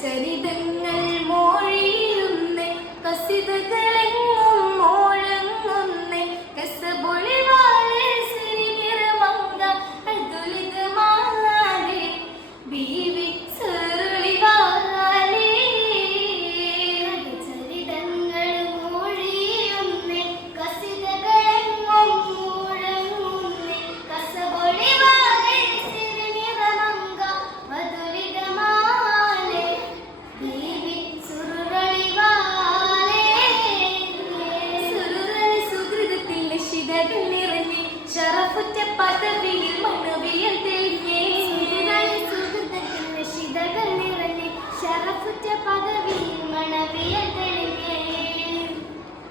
ചരിതങ്ങൾ മോഴിയുന്നേ കസിതകളെങ്ങും മോഴങ്ങുന്നേ കസബൊളിവാളെ ശ്രീനിറമങ്ക അതുലിതമാലേ ബീവി സുരുളിവാലേ ചരിതങ്ങൾ മോഴിയുന്നേ കസിതകളെങ്ങും മോഴങ്ങുന്നേ കസബൊളിവാളെ ശ്രീനിറമങ്ക അതുലിതമാലേ ബീവി സുരുളിവാലേ സുരുളി സുഹൃതത്തിൽ നിശിതകൾ നിറഞ്ഞ് ശറഫുറ്റ പദവിയിൽ മണവിയൽ